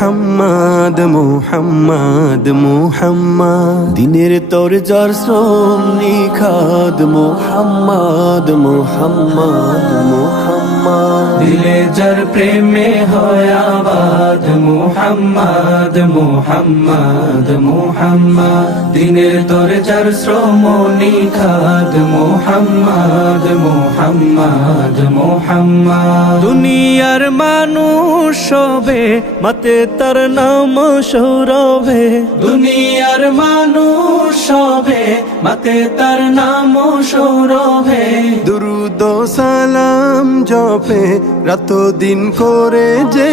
মুহাম্মদ মুহাম্মদ মুহাম্মদ দিনের তরজার শ্রম নিখাদ মুহাম্মদ মুহাম্মদ মুহাম্মদ দিলে যার প্রেমে হয় আবাদ মুহাম্মদ মুহাম্মদ মুহাম্মদ দিনের তরজার শ্রম নিখাদ মুহাম্মদ মুহাম্মদ মুহাম্মদ দুনিয়ার মানুষ সবে মাতে তার নাম সৌরভে দুনিয়ার মানুষ সবে মাতে তার নাম সৌরভে দুরুদ ও সালাম জপে রাত দিন করে যে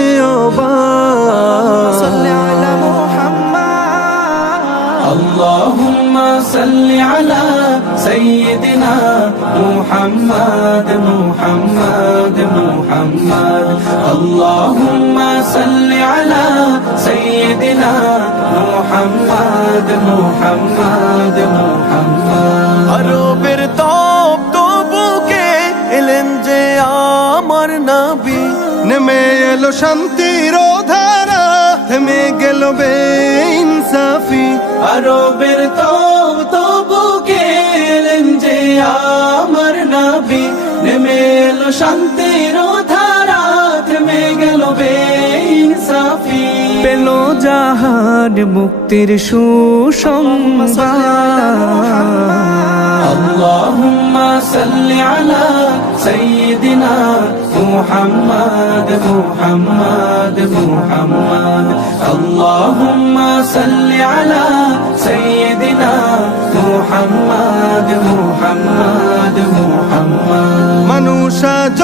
اللهم صل على سيدنا محمد محمد محمد اللهم صل على سيدنا محمد محمد محمد আরবের তপ্ত বুকে এলেন যে আমার নবী নেমে এলো শান্তির ধারা থেমে গেল বেইনসাফি আরবের বুকে এলেন যে আমার নবী নেমে এলো শান্তির ধারা থেমে গেল বেইনসাফি পেল জাহান মুক্তির সুসংবাদ اللهم صل على سيدنا محمد محمد محمد اللهم صل على سيدنا محمد محمد محمد মানুষ আজ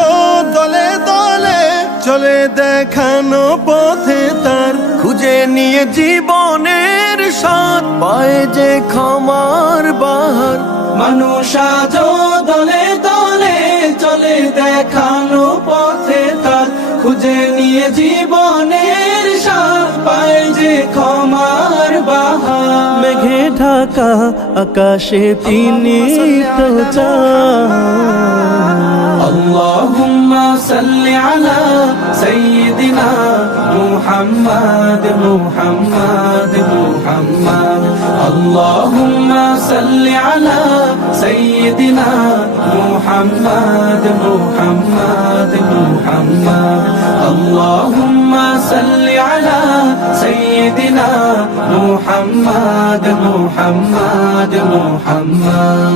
দলে দলে চলে দেখানো পথে তার খুঁজে নিয়ে জীবনের স্বাদ পায় যে ক্ষমার বাহার মানুষ আজ দলে দলে চলে দেখানো পথে তার খুঁজে নিয়ে জীবনের স্বাদ পায় যে ক্ষমার বাহার মেঘে ঢাকা আকাশে তিনি তো চাঁদ اللهم صل على سيدنا محمد محمد محمد اللهم صل على سيدنا محمد محمد محمد اللهم صل على سيدنا محمد محمد محمد